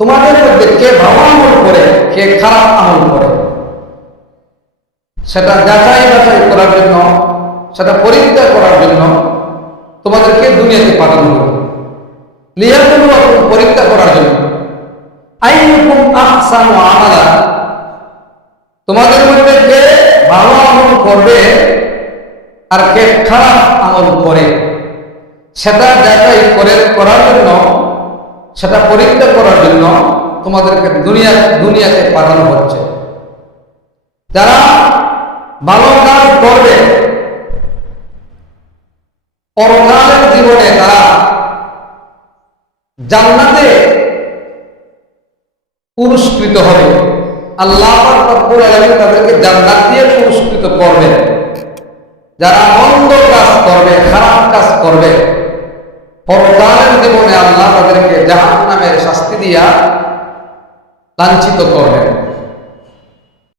তোমাদের মধ্যে কে ভালো আমল করে কে খারাপ আমল করে সেটা যাচাই বাছাই করার জন্য, সেটা পরীক্ষা করার জন্য তোমাদেরকে দুনিয়াতে পাঠানো হবে। লিয়াবলুয়াকুম, পরীক্ষা করার জন্য। আইয়ুকুম আহসানু আমালা, তোমাদের মধ্যে কে ভালো আমল করবে আর কে খারাপ আমল করে সেটা যাচাই করার জন্য, সেটা পরীক্ষা করার জন্য তোমাদেরকে দুনিয়াতে পাঠানো হচ্ছে। যারা ভালো কাজ করবে পরকালের জীবনে তারা জান্নাতে পুরস্কৃত হবে। আল্লাহ রাব্বুল আলামিন তাদেরকে জান্নাত দিয়ে পুরস্কৃত করবেন। যারা মন্দ কাজ করবে, খারাপ কাজ করবে, পরকালের জীবনে আল্লাহ তাদেরকে জাহান্নামের শাস্তি দিয়া লাঞ্ছিত করবেন।